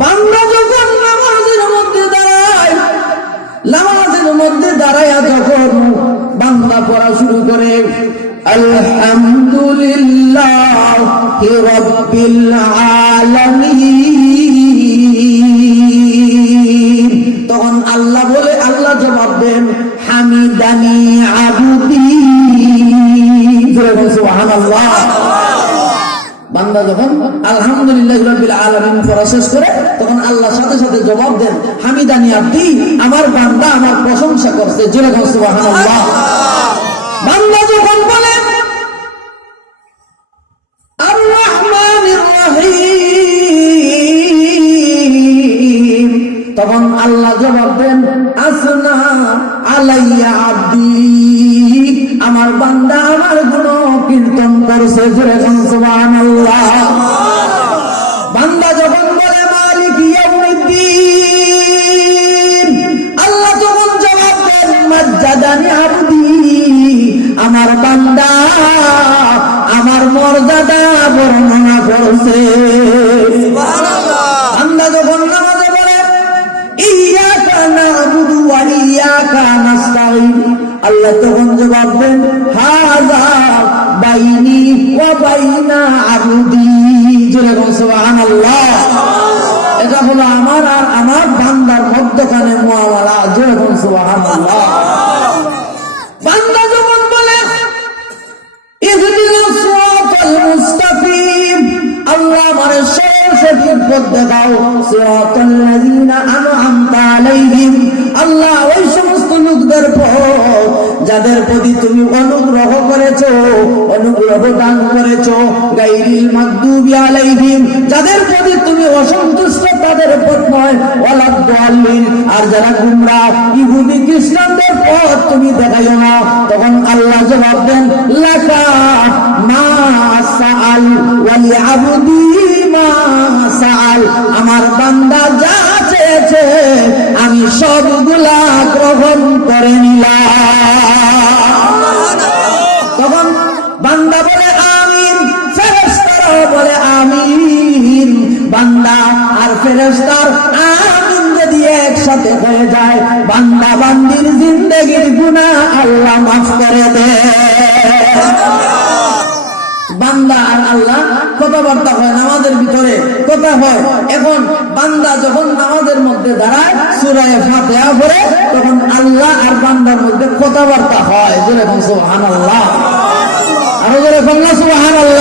বান্দা যখন নামাজের মধ্যে দাঁড়ায়, নামাজের মধ্যে দাঁড়ায় যখন বাংলা পড়া শুরু করে, আলহামদুলিল্লাহ রব্বিল আলামিন। তখন আল্লাহ বলে, আল্লাহ জবাব দেন, হামিদানি আবুদি। সুবহানাল্লাহ। বান্দা যখন আলহামদুলিল্লাহ রাব্বিল পড়া শেষ করে, তখন আল্লাহ সাথে সাথে জবাব দেন হামিদানি আব্দি, আমার বান্দা আমার প্রশংসা করছে। জোরে সুবহানাল্লাহ। তখন আল্লাহ জবাব দেন, আসনা আলাইয়া আব্দি। কীর্তন করছে জোরে সুবহানাল্লাহ। বান্দা যখন বলে মালিক ইয়াউমিদ্দিন আল্লাহ তখন জবাব দেন মাজ্জাদানি আবদি। আমার বান্দা আমার মর্যাদা বর্ণনা করছে। বান্দা যখন নামাজে বলে ইয়াকা নাবুদু ওয়া ইয়াকা নাস্তাঈন আল্লাহ তখন জবাব দেন হাযা সুবহানাল্লাহ। এটা হলো আমার আর আমার বান্দার মধ্যখানে আল্লাহ সঠিক পথ দেখাও সিরাতাল লাযিনা আনআমতা যাদের প্রতি তুমি অনুগ্রহ করেছ, অনুগ্রহ দান করেছ যাদের প্রতি তুমি অসন্তুষ্ট, তাদের পথ নয়, ওয়ালাদ আর যারা গুমরাহ ইহুদি, খ্রিস্টানদের পথ তুমি দেখাইও না। তখন আল্লাহ জবাব দেন, লাকা মা আবদি মা গ্রহণ করে তখন বান্দা বলে, আমিন। ফেরেশতারাও বলে, আমিন। বান্দা আর ফেরেশতার আমিন যদি একসাথে হয়ে যায়। বান্দা বান্দির জিন্দগির গুনাহ আল্লাহ মাফ করে দেয় বান্দা আর আল্লাহ কথাবার্তা হয়, নামাজের ভিতরে কথা হয়। এখন বান্দা যখন নামাজের মধ্যে দাঁড়ায় সুরায় ফাতেহা পড়ে আল্লাহ আর বান্দার মধ্যে কথাবার্তা হয়। জোরে সুবহানাল্লাহ। আরও জোরে সুবহানাল্লাহ।